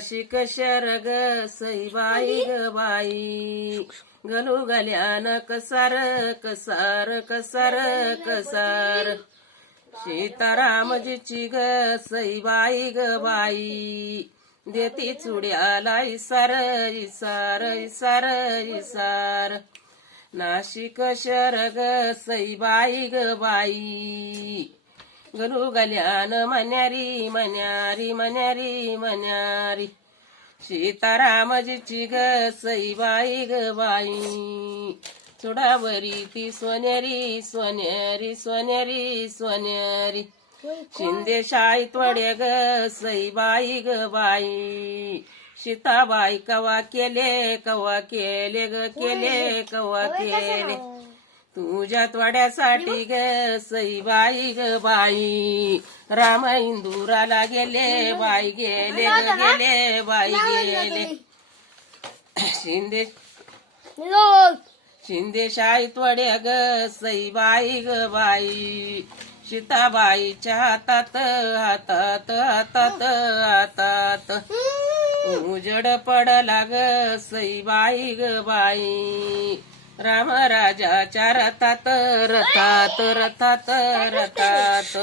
शिक शरग सईबाई ग बाई. गलू गल्यान कसार कसार कसार कसार. सीतारामजीची ग सईबाई ग बाई. देती चुड्याला इसार इसार इसार इसार. नाशिक शरग सईबाई ग बाई. गलू गल्यान मन्यारी मन्यारी मन्यारी मन्यारी. सीतारामजीची ग सईबाई ग बाई. चुडावरी ती सोनेरी सोनेरी सोनेरी सोनेरी. शिंदे शाही त्वडे ग सईबाई ग बाई. सीताबाई कवा केले कवा केले ग केले कवा केले. तुझ्या त्वड्यासाठी ग सईबाई ग बाई. राम इंदुराला गेले बाई गेले ग गेले बाई गेले. शिंदे शिंदे शाही त्वड्या ग सईबाई ग बाई. सीताबाईच्या हातात हातात हातात हातात. उजड पडला ग सईबाई ग बाई. राम राजाच्या रथात रथात रथात रथात.